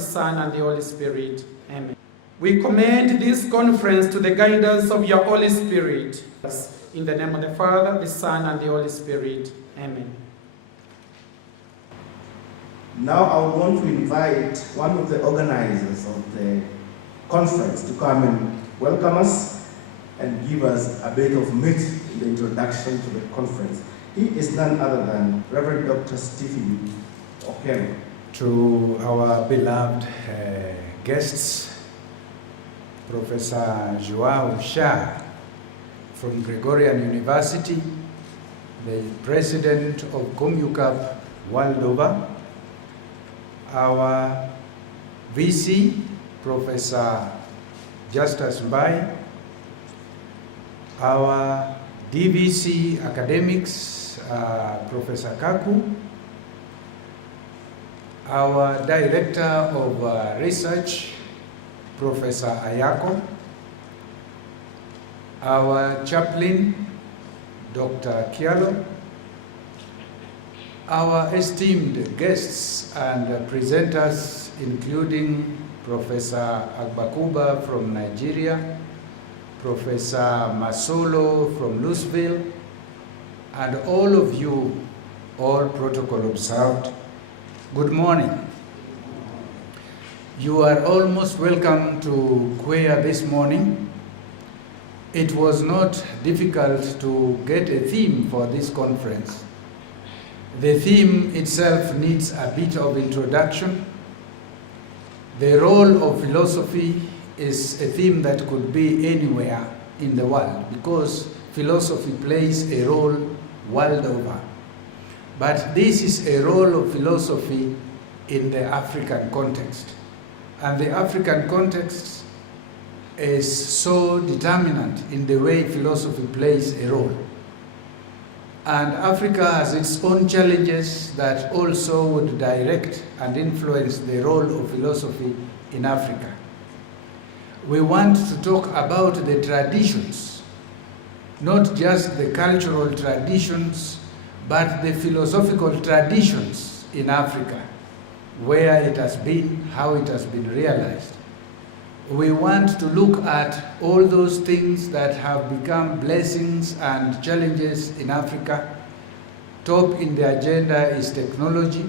the Son, and the Holy Spirit. Amen. We commend this conference to the guidance of your Holy Spirit. In the name of the Father, the Son, and the Holy Spirit. Amen. Now I want to invite one of the organizers of the conference to come and welcome us and give us a bit of meat in the introduction to the conference. He is none other than Reverend Dr. Stephen Okello. To our beloved guests, Professor Joao Shah from Gregorian University, the President of COMIUCAP world over, our VC, Professor Justus Mbae, our DVC academics, Professor Kaku, our Director of Research, Professor Ayako, our Chaplain, Dr. Okello, our esteemed guests and presenters, including Professor Agbakuba from Nigeria, Professor Masolo from Louisville, and all of you, all protocol observed, good morning. You are all most welcome to CUEA this morning. It was not difficult to get a theme for this conference. The theme itself needs a bit of introduction. The role of philosophy is a theme that could be anywhere in the world because philosophy plays a role world over. But this is a role of philosophy in the African context. And the African context is so determinant in the way philosophy plays a role. And Africa has its own challenges that also would direct and influence the role of philosophy in Africa. We want to talk about the traditions, not just the cultural traditions, but the philosophical traditions in Africa, where it has been, how it has been realized. We want to look at all those things that have become blessings and challenges in Africa. Top in the agenda is technology.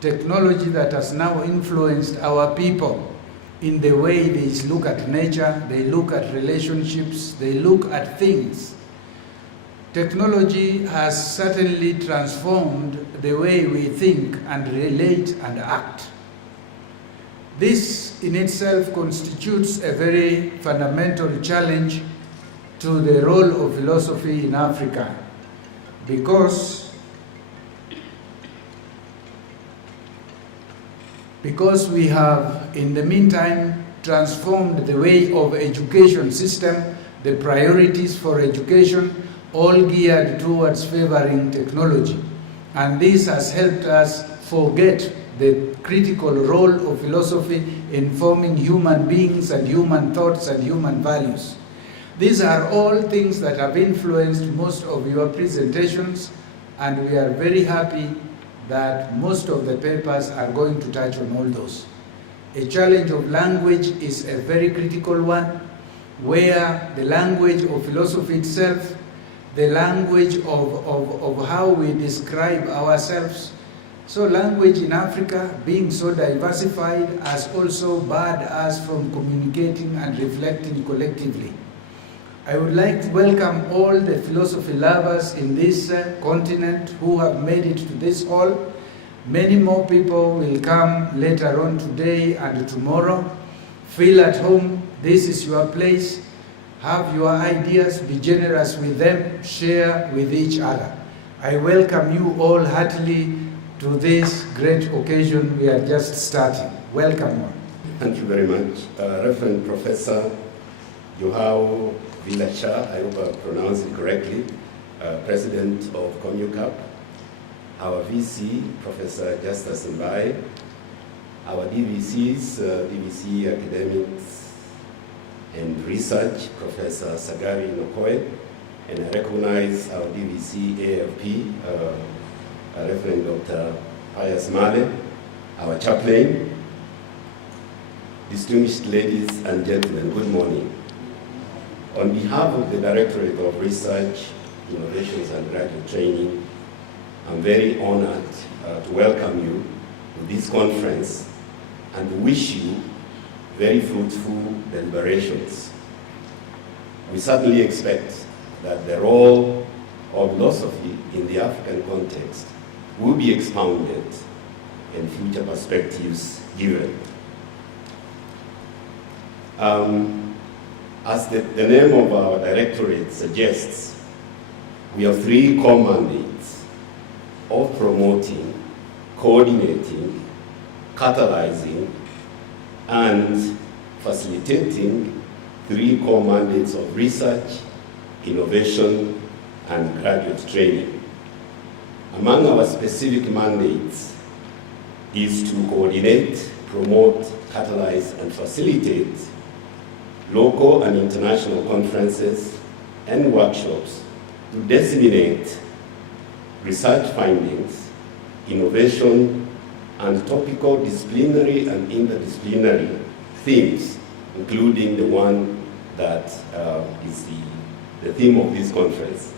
Technology that has now influenced our people in the way they look at nature, they look at relationships, they look at things. Technology has certainly transformed the way we think and relate and act. This in itself constitutes a very fundamental challenge to the role of philosophy in Africa because we have, in the meantime, transformed the way of education system, the priorities for education, all geared towards favoring technology. And this has helped us forget the critical role of philosophy in forming human beings and human thoughts and human values. These are all things that have influenced most of your presentations, and we are very happy that most of the papers are going to touch on all those. A challenge of language is a very critical one, where the language of philosophy itself, the language of how we describe ourselves. So language in Africa, being so diversified, has also barred us from communicating and reflecting collectively. I would like to welcome all the philosophy lovers in this continent who have made it to this hall. Many more people will come later on today and tomorrow. Feel at home. This is your place. Have your ideas, be generous with them, share with each other. I welcome you all heartily to this great occasion we are just starting. Welcome all. Thank you very much. Reverend Professor Joao Vilacha, I hope I pronounced it correctly, President of COMIUCAP, our VC, Professor Justus Mbae, our DVCs, DVC Academics and Research, Professor Sagary Nokoe, and I recognize our DVC AFP, Reverend Dr. Ayas Male, our chaplain, distinguished ladies and gentlemen, good morning. On behalf of the Directorate of Research, Innovations and Graduate Training, I'm very honored to welcome you to this conference and to wish you very fruitful deliberations. We certainly expect that the role of philosophy in the African context will be expounded and future perspectives given. As the name of our directorate suggests, we have three core mandates of promoting, coordinating, catalyzing, and facilitating three core mandates of research, innovation, and graduate training. Among our specific mandates is to coordinate, promote, catalyze, and facilitate local and international conferences and workshops to disseminate research findings, innovation, and topical disciplinary and interdisciplinary themes, including the one that is the theme of this conference.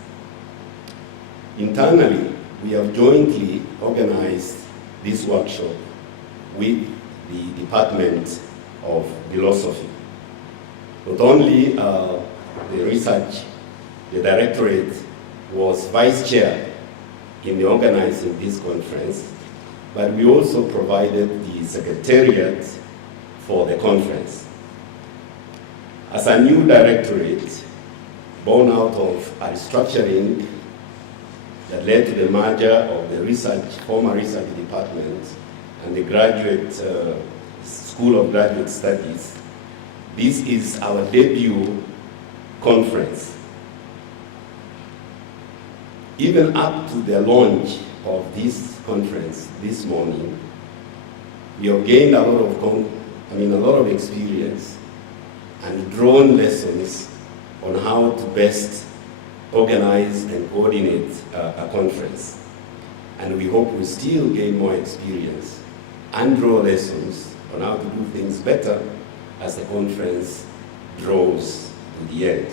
Internally, we have jointly organized this workshop with the Department of Philosophy. Not only the Directorate was Vice Chair in the organizing this conference, but we also provided the Secretariat for the conference. As a new Directorate, born out of a restructuring that led to the merger of the former research department and the graduate School of Graduate Studies, this is our debut conference. Even up to the launch of this conference this morning, we have gained a lot of experience and drawn lessons on how to best organize and coordinate a conference. And we hope we still gain more experience and draw lessons on how to do things better as the conference draws to the end.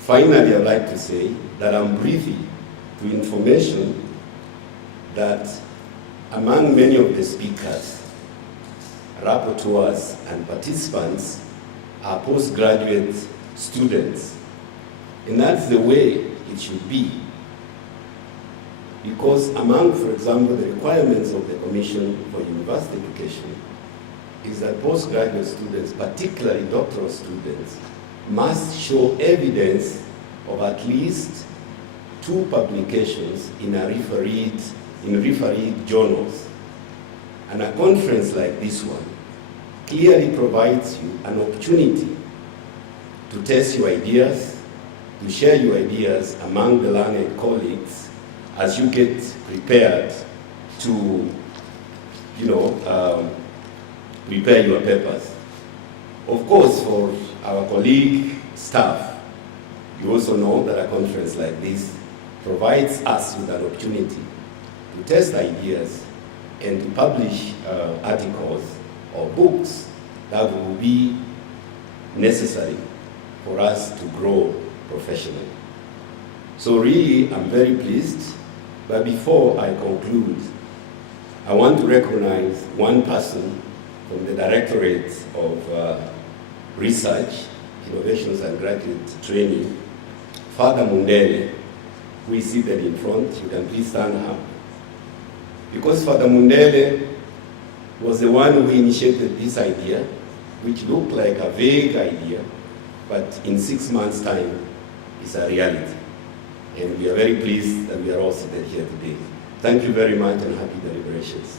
Finally, I'd like to say that I'm privy to information that among many of the speakers, rapporteurs, and participants are postgraduate students. And that's the way it should be. Because among, for example, the requirements of the Commission for University Education is that postgraduate students, particularly doctoral students, must show evidence of at least 2 publications in refereed journals. And a conference like this one clearly provides you an opportunity to test your ideas, to share your ideas among the learned colleagues as you get prepared to, prepare your papers. Of course, for our colleague staff, you also know that a conference like this provides us with an opportunity to test ideas and to publish articles or books that will be necessary for us to grow professionally. So really, I'm very pleased, but before I conclude, I want to recognize one person from the Directorate of Research, Innovations and Graduate Training, Father Mundele, who is seated in front. You can please stand up. Because Father Mundele was the one who initiated this idea, which looked like a vague idea, but in 6 months' time is a reality. And we are very pleased that we are all seated here today. Thank you very much and happy deliberations.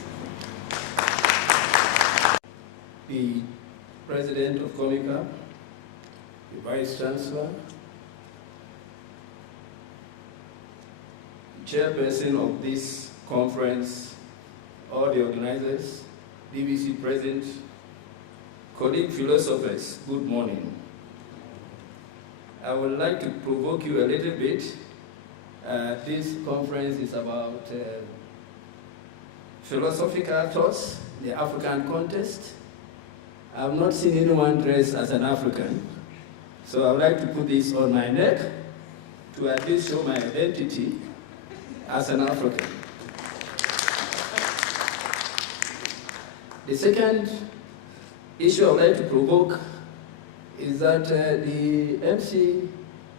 The President of COMIUCAP, the Vice-Chancellor, the Chairperson of this conference, all the organizers, BBC President, colleague philosophers, good morning. I would like to provoke you a little bit. This conference is about philosophical thoughts, the African context, I've not seen anyone dressed as an African, so I would like to put this on my neck to at least show my identity as an African. The second issue I would like to provoke is that the MC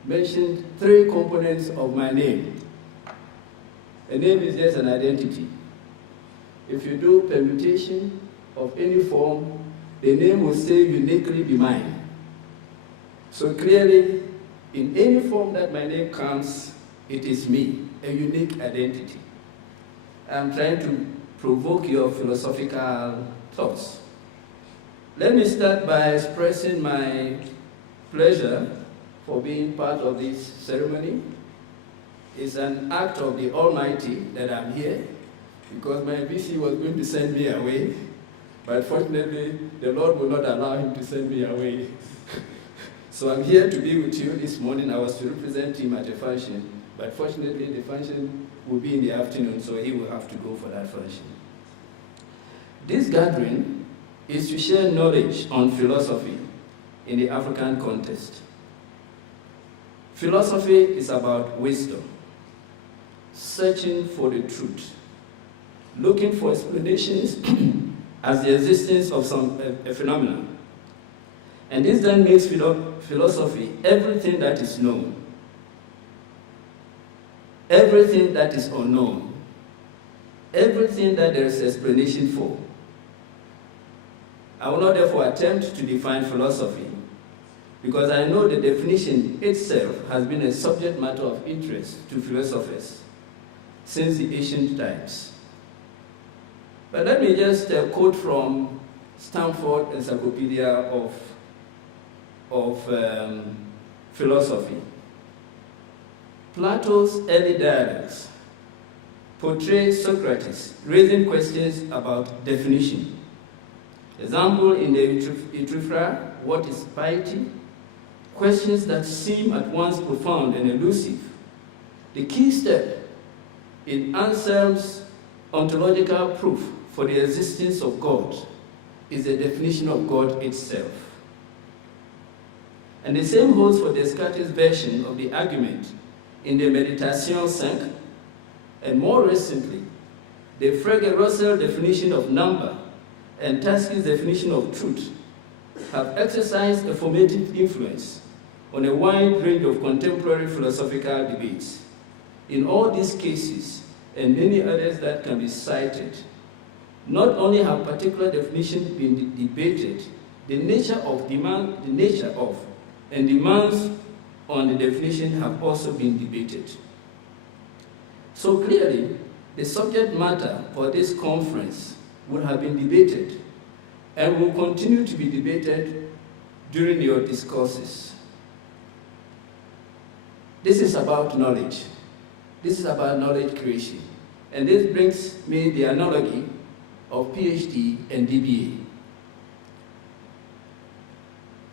mentioned 3 components of my name. A name is just an identity. If you do permutation of any form, the name will still uniquely be mine. So clearly, in any form that my name comes, it is me, a unique identity. I'm trying to provoke your philosophical thoughts. Let me start by expressing my pleasure for being part of this ceremony. It's an act of the Almighty that I'm here, because my VC was going to send me away, but fortunately, the Lord will not allow him to send me away. So I'm here to be with you this morning. I was to represent him at a function, but fortunately, the function will be in the afternoon, so he will have to go for that function. This gathering is to share knowledge on philosophy in the African context. Philosophy is about wisdom, searching for the truth, looking for explanations as the existence of a phenomenon. And this then makes philosophy everything that is known, everything that is unknown, everything that there is explanation for. I will not therefore attempt to define philosophy, because I know the definition itself has been a subject matter of interest to philosophers since the ancient times. But let me just quote from Stanford Encyclopedia of Philosophy. Plato's early dialogues portray Socrates raising questions about definition. Example, in the Euthyphra, what is piety? Questions that seem at once profound and elusive. The key step in Anselm's ontological proof for the existence of God is the definition of God itself. And the same holds for Descartes' version of the argument in the Méditation 5, and more recently, the Frege-Russell definition of number and Tarski's definition of truth have exercised a formative influence on a wide range of contemporary philosophical debates. In all these cases, and many others that can be cited, not only have particular definitions been debated, the nature of and demands on the definition have also been debated. So clearly, the subject matter for this conference would have been debated and will continue to be debated during your discourses. This is about knowledge. This is about knowledge creation. And this brings me the analogy of PhD and DBA.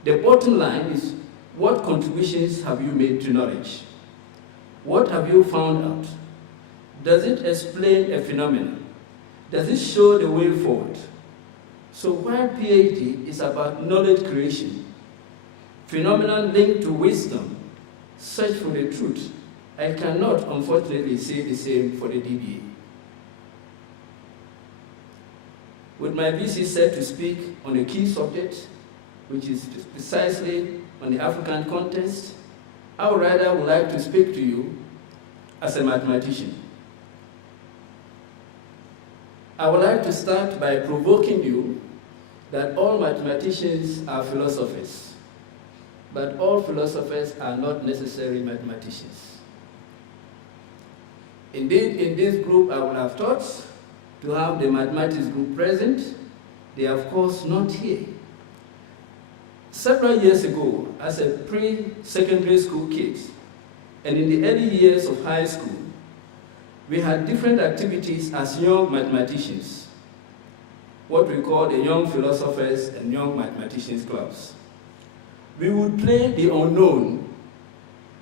The bottom line is, what contributions have you made to knowledge? What have you found out? Does it explain a phenomenon? Does it show the way forward? So while PhD is about knowledge creation, phenomenon linked to wisdom, search for the truth, I cannot unfortunately say the same for the DBA. With my VC set to speak on a key subject, which is precisely on the African context, I would rather like to speak to you as a mathematician. I would like to start by provoking you that all mathematicians are philosophers, but all philosophers are not necessarily mathematicians. Indeed, in this group, I would have thought to have the mathematics group present. They are, of course, not here. Several years ago, as a pre-secondary school kid, and in the early years of high school, we had different activities as young mathematicians, what we call the Young Philosophers and Young Mathematicians Clubs. We would play the unknown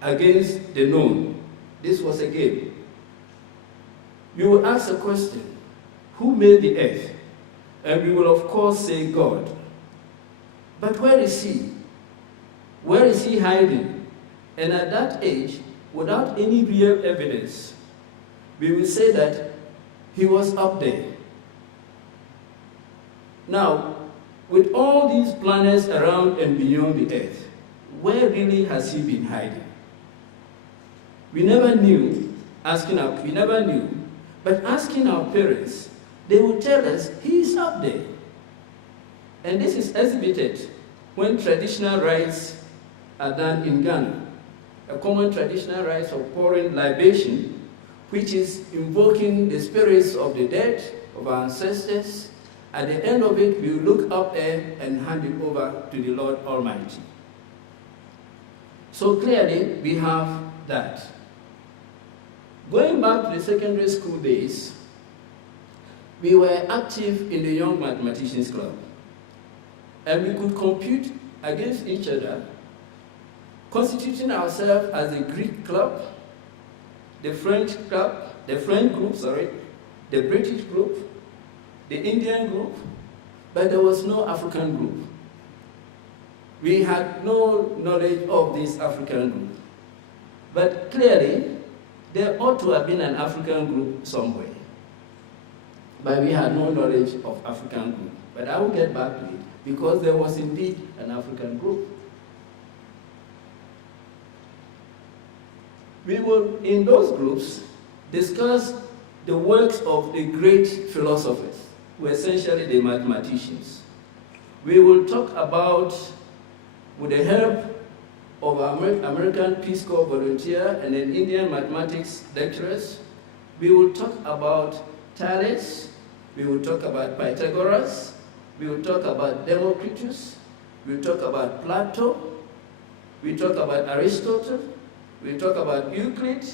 against the known. This was a game. We would ask a question, who made the earth? And we will of course say God. But where is he? Where is he hiding? And at that age, without any real evidence, we will say that he was up there. Now, with all these planets around and beyond the earth, where really has he been hiding? We never knew, but asking our parents, they would tell us he's up there. And this is exhibited when traditional rites are done in Ghana. A common traditional rite of pouring libation, which is invoking the spirits of the dead, of our ancestors. At the end of it, we look up there and hand it over to the Lord Almighty. So clearly, we have that. Going back to the secondary school days, we were active in the Young Mathematicians Club. And we could compete against each other, constituting ourselves as the Greek club, the French group, the British group, the Indian group, but there was no African group. We had no knowledge of this African group. But clearly, there ought to have been an African group somewhere. But we had no knowledge of African group. But I will get back to it, because there was indeed an African group. We will, in those groups, discuss the works of the great philosophers, who are essentially the mathematicians. We will talk about, with the help of our American Peace Corps volunteer and an Indian mathematics lecturers, we will talk about Thales, we will talk about Pythagoras, we will talk about Democritus, we will talk about Plato, we will talk about Aristotle, we will talk about Euclid,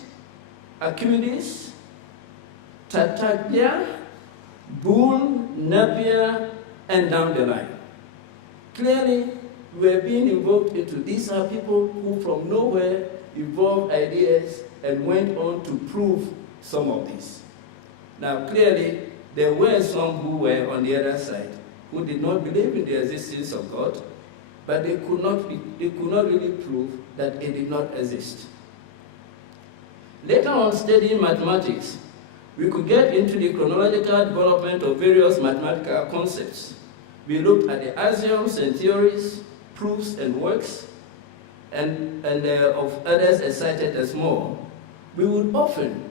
Archimedes, Tartaglia, Boole, Napier, and down the line. Clearly, we are being invoked into these are people who from nowhere evolved ideas and went on to prove some of these. Now, clearly, there were some who were on the other side, who did not believe in the existence of God, but they could not really prove that it did not exist. Later on, studying mathematics, we could get into the chronological development of various mathematical concepts. We looked at the axioms and theories, proofs and works, and of others as cited as more. We would often,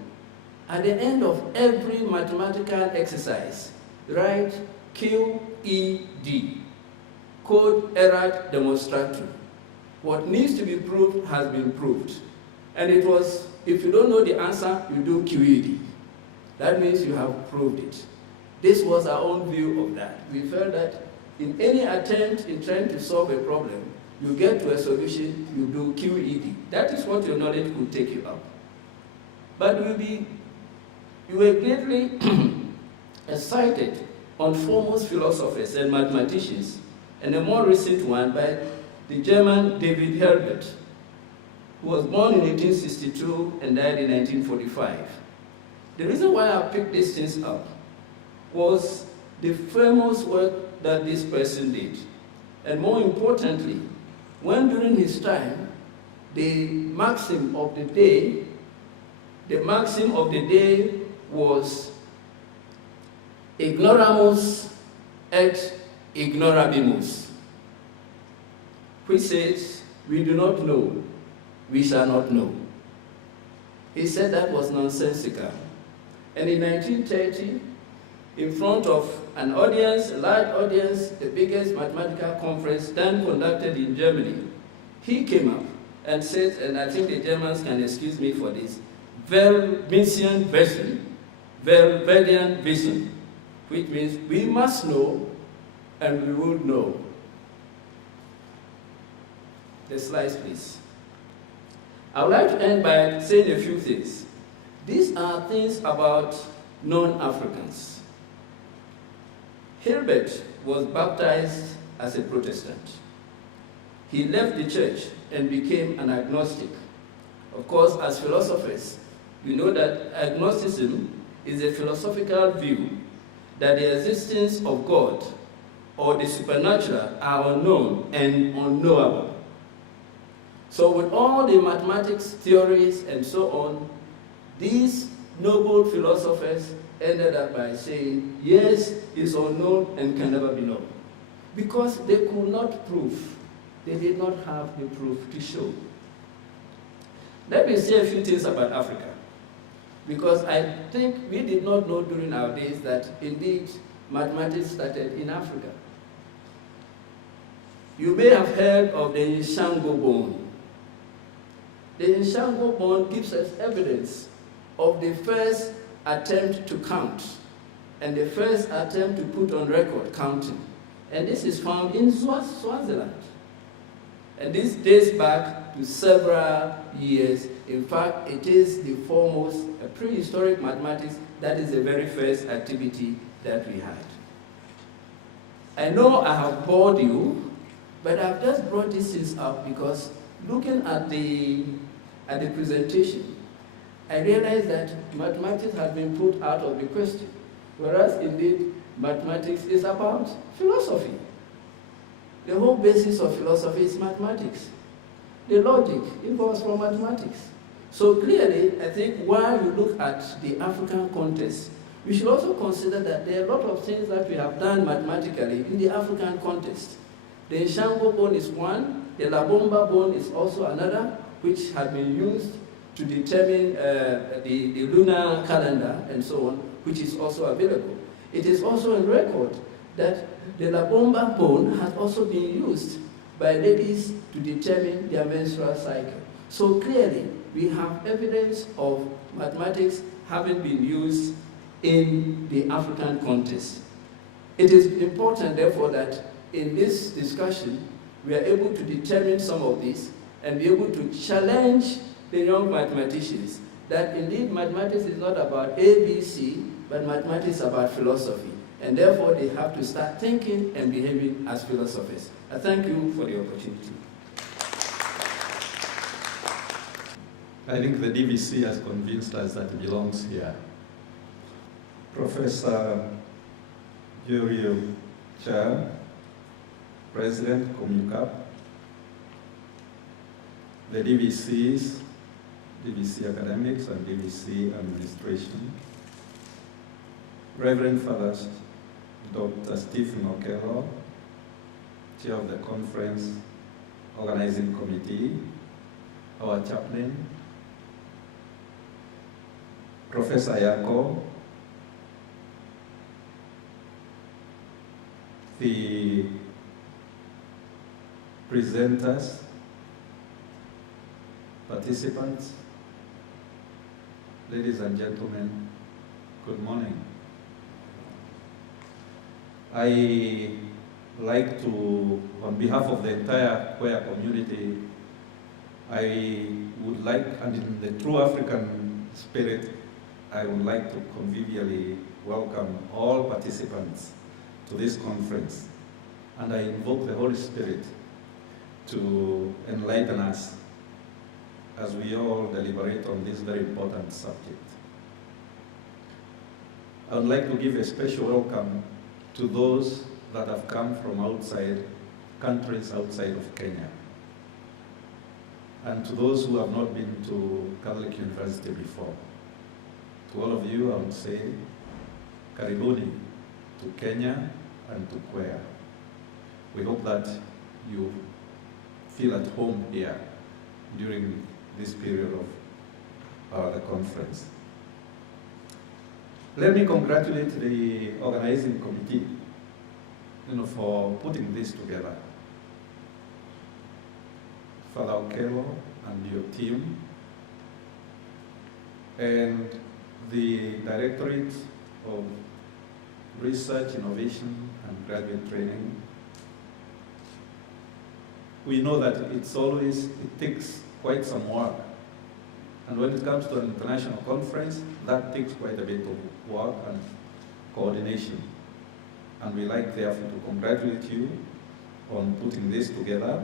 at the end of every mathematical exercise, write QED, Quod Erat Demonstratum. What needs to be proved has been proved. And it was, if you don't know the answer, you do QED. That means you have proved it. This was our own view of that. We felt that in any attempt in trying to solve a problem, you get to a solution, you do QED. That is what your knowledge could take you up. But you were greatly excited on foremost philosophers and mathematicians, and a more recent one by the German David Hilbert, who was born in 1862 and died in 1945. The reason why I picked these things up was the famous work that this person did. And more importantly, when during his time, the maxim of the day was ignoramus et ignorabimus, which says, we do not know, we shall not know. He said that was nonsensical. And in 1930, in front of an audience, a large audience, the biggest mathematical conference then conducted in Germany, he came up and said, and I think the Germans can excuse me for this, Vermissian vision, which means we must know and we will know. The slides, please. I would like to end by saying a few things. These are things about non-Africans. Hilbert was baptized as a Protestant. He left the church and became an agnostic. Of course, as philosophers, we know that agnosticism is a philosophical view that the existence of God or the supernatural are unknown and unknowable. So with all the mathematics theories and so on, these noble philosophers ended up by saying, yes, it's unknown and can never be known. Because they could not prove. They did not have the proof to show. Let me say a few things about Africa. Because I think we did not know during our days that indeed mathematics started in Africa. You may have heard of the Nshango bone. The Nshango bone gives us evidence of the first attempt to count and the first attempt to put on record counting. And this is found in Swaziland. And this dates back to several years. In fact, it is the foremost prehistoric mathematics. That is the very first activity that we had. I know I have bored you, but I've just brought these things up because looking at the presentation, I realized that mathematics has been put out of the question, whereas indeed mathematics is about philosophy. The whole basis of philosophy is mathematics. The logic involves from mathematics. So clearly, I think while you look at the African context, we should also consider that there are a lot of things that we have done mathematically in the African context. The Nshango bone is one, the Labomba bone is also another, which had been used to determine the lunar calendar and so on, which is also available. It is also on record that the Labomba bone has also been used by ladies to determine their menstrual cycle. So clearly, we have evidence of mathematics having been used in the African context. It is important, therefore, that in this discussion, we are able to determine some of this and be able to challenge the young mathematicians that indeed mathematics is not about A, B, C, but mathematics is about philosophy. And therefore, they have to start thinking and behaving as philosophers. I thank you for the opportunity. I think the DVC has convinced us that it belongs here. Professor Jurio Chair, President COMIUCAP, the DVCs, DVC Academics and DVC Administration, Reverend Fathers Dr. Stephen Okello, Chair of the Conference Organizing Committee, our chaplain, Professor Ayako, the presenters, participants, ladies and gentlemen, good morning. I like to, on behalf of the entire CUEA community, I would like, and in the true African spirit, I would like to convivially welcome all participants to this conference. And I invoke the Holy Spirit to enlighten us as we all deliberate on this very important subject. I would like to give a special welcome to those that have come from outside, countries outside of Kenya. And to those who have not been to Catholic University before. To all of you, I would say, karibuni to Kenya and to CUEA. We hope that you feel at home here during this period of the conference. Let me congratulate the organizing committee, for putting this together. Father Okello and your team, and the Directorate of Research, Innovation, and Graduate Training. We know that it takes quite some work. And when it comes to an international conference, that takes quite a bit of work and coordination. And we like, therefore, to congratulate you on putting this together.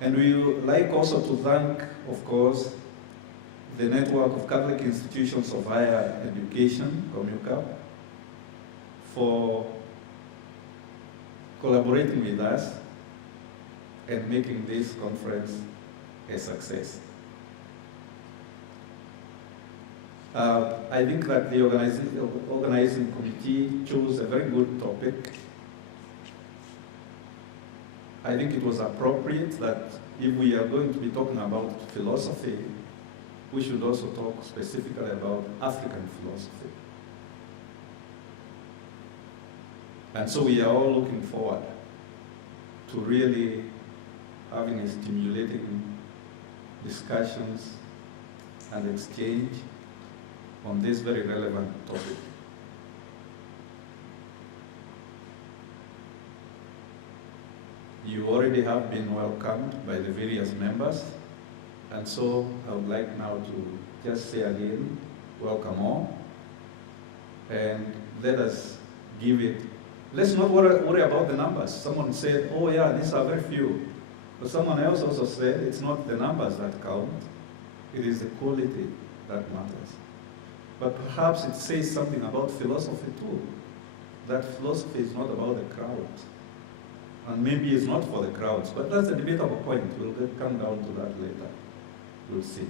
And we would like also to thank, of course, the Network of Catholic Institutions of Higher Education, COMIUCAP, for collaborating with us and making this conference a success. I think that the organizing committee chose a very good topic. I think it was appropriate that if we are going to be talking about philosophy, we should also talk specifically about African philosophy. And so we are all looking forward to really having a stimulating discussions and exchange on this very relevant topic. You already have been welcomed by the various members, and so I would like now to just say again, welcome all, and let us give it. Let's not worry about the numbers. Someone said, oh yeah, these are very few. But someone else also said, it's not the numbers that count, it is the quality that matters. But perhaps it says something about philosophy too, that philosophy is not about the crowds. And maybe it's not for the crowds, but that's a debatable point. We'll come down to that later. We'll see.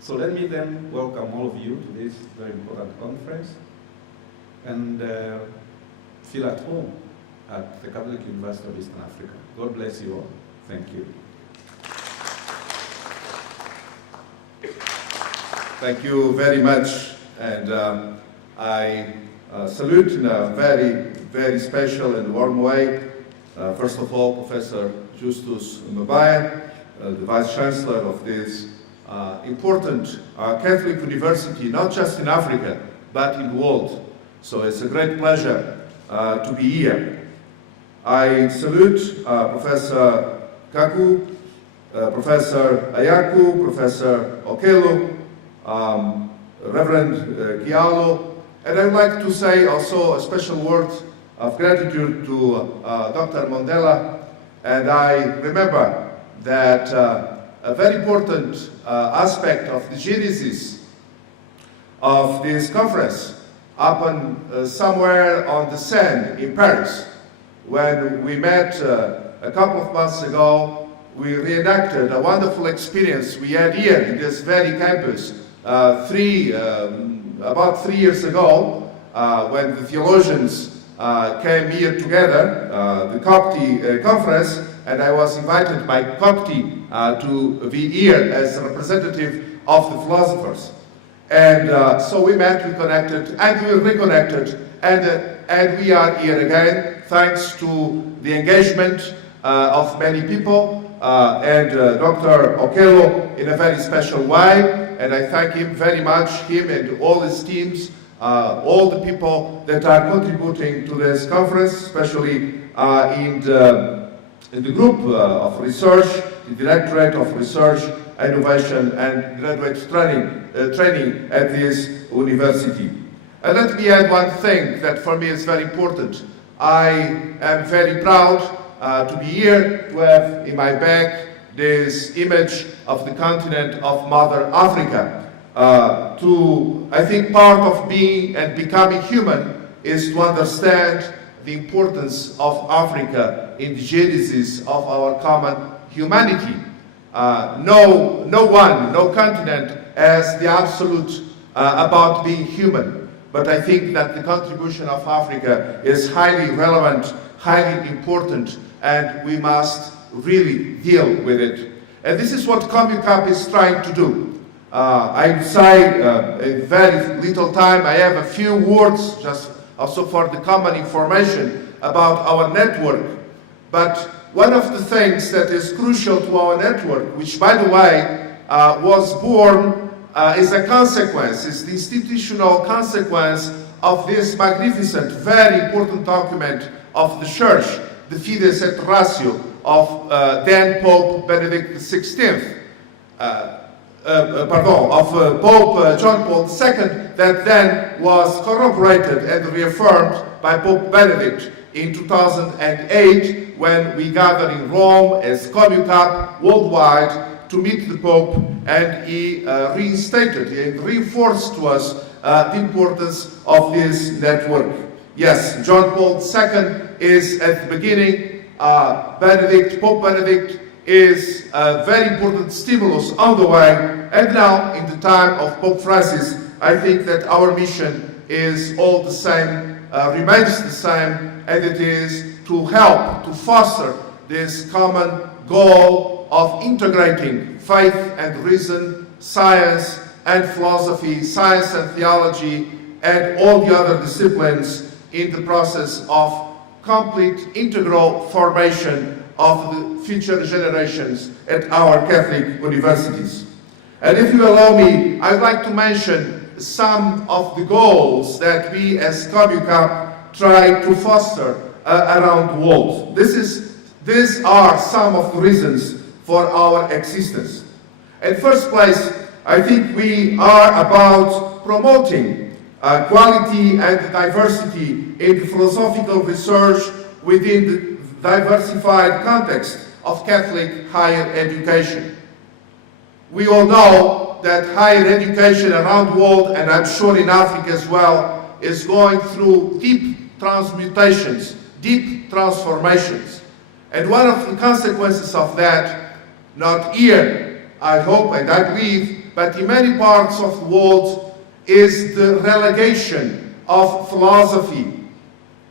So let me then welcome all of you to this very important conference and feel at home at the Catholic University of Eastern Africa. God bless you all. Thank you. Thank you very much, and I salute in a very, very special and warm way, first of all, Professor Justus Mbae, the Vice-Chancellor of this important Catholic university, not just in Africa, but in the world. So it's a great pleasure to be here. I salute Professor Kaku, Professor Ayako, Professor Okello, Reverend Kialo, and I'd like to say also a special word of gratitude to Dr. Mandela. And I remember that a very important aspect of the genesis of this conference happened somewhere on the Seine in Paris. When we met a couple of months ago, we reenacted a wonderful experience we had here in this very campus about 3 years ago, when the theologians came here together, the COPTI conference, and I was invited by COPTI to be here as a representative of the philosophers. And so we met, we connected, and we reconnected, and we are here again, thanks to the engagement of many people, and Dr. Okello in a very special way. And I thank him very much, him and all his teams, all the people that are contributing to this conference, especially in the group of research, the Directorate of Research, Innovation and Graduate Training at this university. And let me add one thing that for me is very important. I am very proud to be here, to have in my back this image of the continent of Mother Africa. I think part of being and becoming human is to understand the importance of Africa in the genesis of our common humanity. No continent has the absolute about being human, but I think that the contribution of Africa is highly relevant, highly important, and we must really deal with it. And this is what COMIUCAP is trying to do. I say in very little time, I have a few words just also for the common information about our network. But one of the things that is crucial to our network, which by the way was born is a consequence, is the institutional consequence of this magnificent, very important document of the Church, the Fides et Ratio of then Pope Benedict XVI, of Pope John Paul II, that then was corroborated and reaffirmed by Pope Benedict in 2008 when we gathered in Rome as COMIUCAP worldwide to meet the Pope, and he reinstated and reinforced to us the importance of this network. Yes, John Paul II is at the beginning. Pope Benedict is a very important stimulus on the way. And now, in the time of Pope Francis, I think that our mission is all the same, remains the same, and it is to help, to foster this common goal of integrating faith and reason, science and philosophy, science and theology, and all the other disciplines in the process of complete integral formation of the future generations at our Catholic universities. And if you allow me, I'd like to mention some of the goals that we as COMIUCAP try to foster around the world. These are some of the reasons for our existence. In first place, I think we are about promoting quality and diversity in philosophical research within the diversified context of Catholic higher education. We all know that higher education around the world, and I'm sure in Africa as well, is going through deep transmutations, deep transformations. And one of the consequences of that, not here, I hope and I believe, but in many parts of the world, is the relegation of philosophy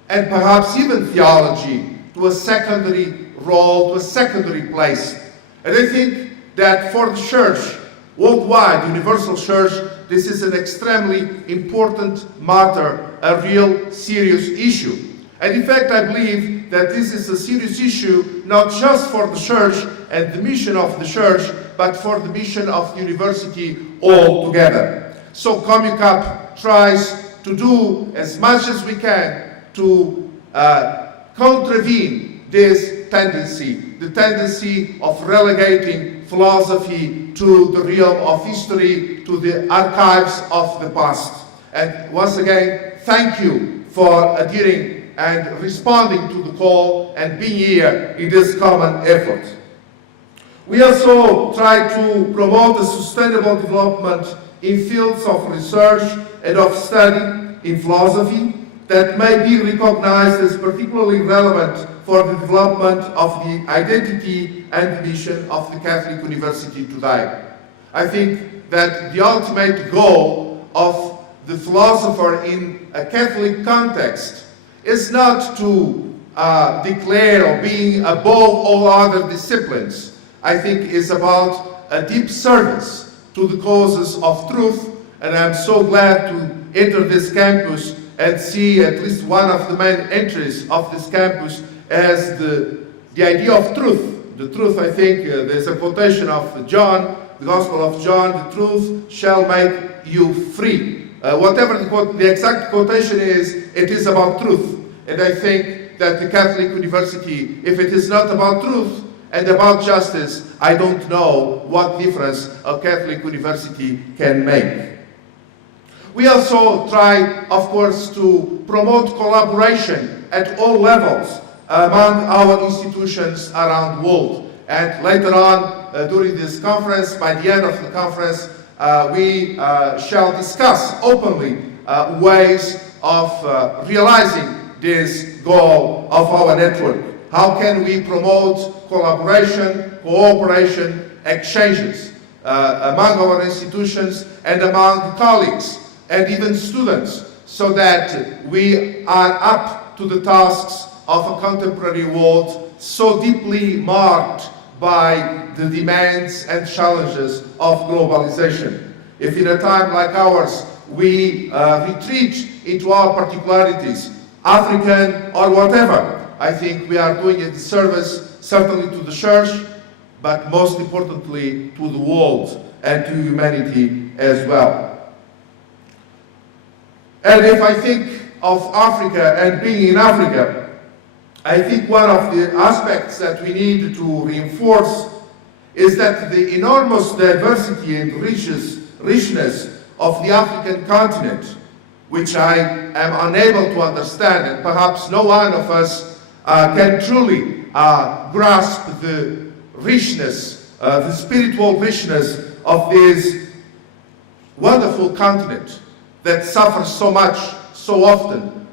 and perhaps even theology to a secondary role, to a secondary place. And I think that for the Church, worldwide, universal Church, this is an extremely important matter, a real serious issue. And in fact, I believe that this is a serious issue not just for the Church and the mission of the Church, but for the mission of the university altogether. So COMIUCAP tries to do as much as we can to contravene this tendency, the tendency of relegating philosophy to the realm of history, to the archives of the past. And once again, thank you for adhering and responding to the call and being here in this common effort. We also try to promote the sustainable development in fields of research and of study in philosophy that may be recognized as particularly relevant for the development of the identity and mission of the Catholic University today. I think that the ultimate goal of the philosopher in a Catholic context is not to declare or being above all other disciplines. I think is about a deep service to the causes of truth, and I'm so glad to enter this campus and see at least one of the main entries of this campus as the idea of truth. The truth, I think, there's a quotation of John, the Gospel of John, the truth shall make you free. Whatever the exact quotation is, it is about truth. And I think that the Catholic University, if it is not about truth and about justice, I don't know what difference a Catholic university can make. We also try, of course, to promote collaboration at all levels among our institutions around the world. And later on, during this conference, by the end of the conference, we shall discuss openly ways of realizing this goal of our network. How can we promote collaboration, cooperation, exchanges among our institutions and among colleagues and even students, so that we are up to the tasks of a contemporary world so deeply marked by the demands and challenges of globalization. If in a time like ours we retreat into our particularities, African or whatever, I think we are doing a disservice certainly to the Church, but most importantly to the world and to humanity as well. And if I think of Africa and being in Africa, I think one of the aspects that we need to reinforce is that the enormous diversity and richness of the African continent, which I am unable to understand, and perhaps no one of us can truly grasp the richness, the spiritual richness of this wonderful continent that suffers so much, so often,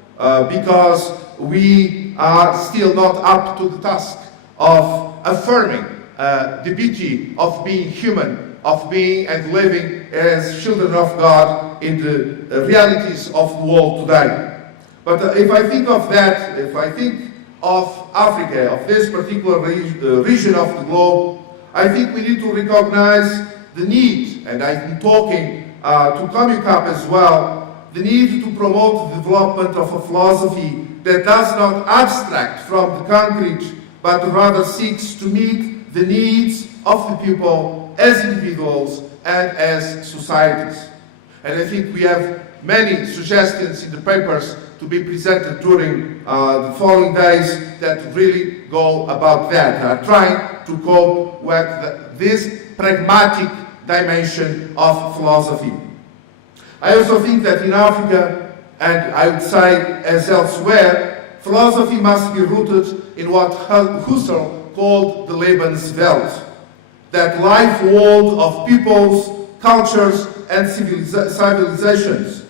because we are still not up to the task of affirming the beauty of being human, of being and living as children of God in the realities of the world today. But if I think of that, if I think of Africa, of this particular region of the globe, I think we need to recognize the need, and I've been talking to COMIUCAP as well, the need to promote the development of a philosophy that does not abstract from the concrete, but rather seeks to meet the needs of the people as individuals and as societies. And I think we have many suggestions in the papers to be presented during the following days that really go about that, trying to cope with this pragmatic dimension of philosophy. I also think that in Africa, and I would say as elsewhere, philosophy must be rooted in what Husserl called the Lebenswelt, that life world of peoples, cultures, and civilizations.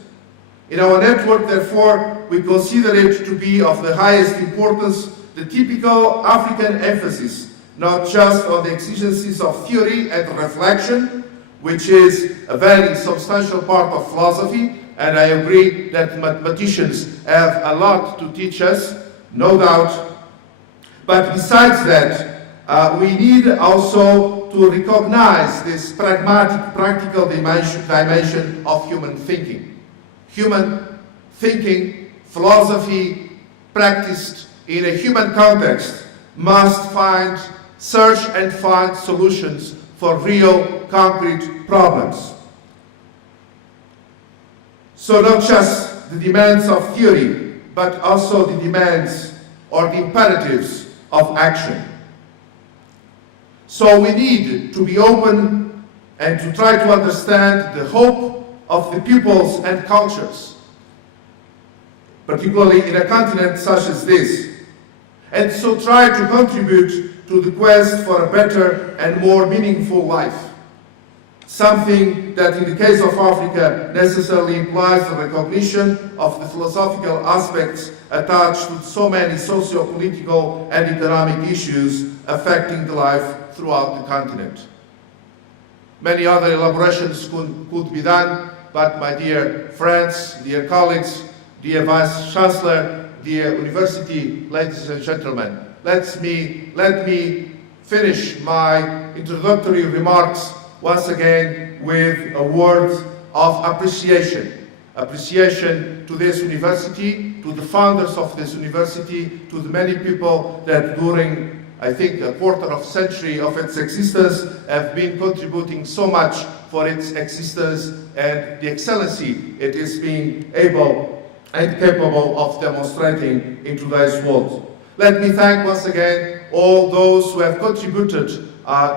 In our network, therefore, we consider it to be of the highest importance, the typical African emphasis, not just on the exigencies of theory and reflection, which is a very substantial part of philosophy, and I agree that mathematicians have a lot to teach us, no doubt. But besides that, we need also to recognize this pragmatic, practical dimension of human thinking. Human thinking, philosophy practiced in a human context must search and find solutions for real, concrete problems. So not just the demands of theory, but also the demands or the imperatives of action. So we need to be open and to try to understand the hope of the peoples and cultures, particularly in a continent such as this, and so try to contribute to the quest for a better and more meaningful life. Something that in the case of Africa necessarily implies the recognition of the philosophical aspects attached to so many socio-political and economic issues affecting the life throughout the continent. Many other elaborations could be done, but my dear friends, dear colleagues, dear Vice-Chancellor, dear University, ladies and gentlemen, let me finish my introductory remarks once again with a word of appreciation. Appreciation to this university, to the founders of this university, to the many people that during, I think, a quarter of a century of its existence have been contributing so much for its existence and the excellency it is being able and capable of demonstrating in today's world. Let me thank once again all those who have contributed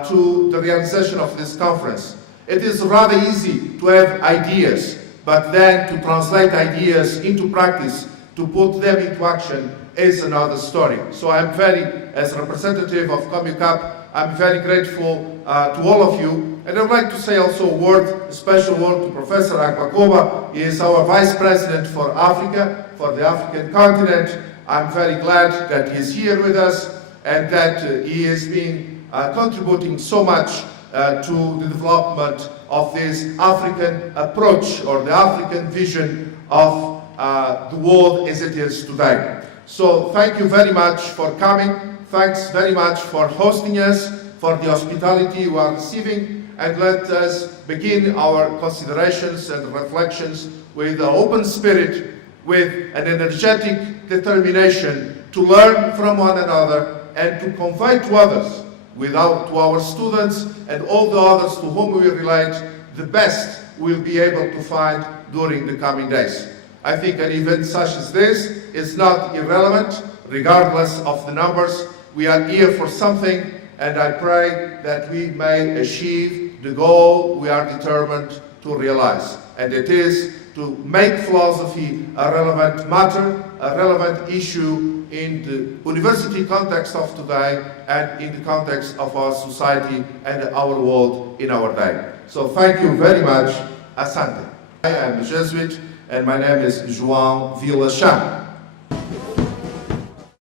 to the realization of this conference. It is rather easy to have ideas, but then to translate ideas into practice, to put them into action, is another story. So I'm as a representative of COMIUCAP, I'm very grateful to all of you. And I'd like to say also a special word to Professor Ayako. He is our Vice President for Africa, for the African continent. I'm very glad that he's here with us and that he has been contributing so much to the development of this African approach or the African vision of the world as it is today. So thank you very much for coming. Thanks very much for hosting us, for the hospitality you are receiving, and let us begin our considerations and reflections with an open spirit, with an energetic determination to learn from one another and to convey to others, to our students and all the others to whom we relate, the best we'll be able to find during the coming days. I think an event such as this is not irrelevant, regardless of the numbers. We are here for something, and I pray that we may achieve the goal we are determined to realize, and it is to make philosophy a relevant matter, a relevant issue in the university context of today and in the context of our society and our world in our day. So thank you very much. Asante. I am a Jesuit, and my name is João Vilas-Chá.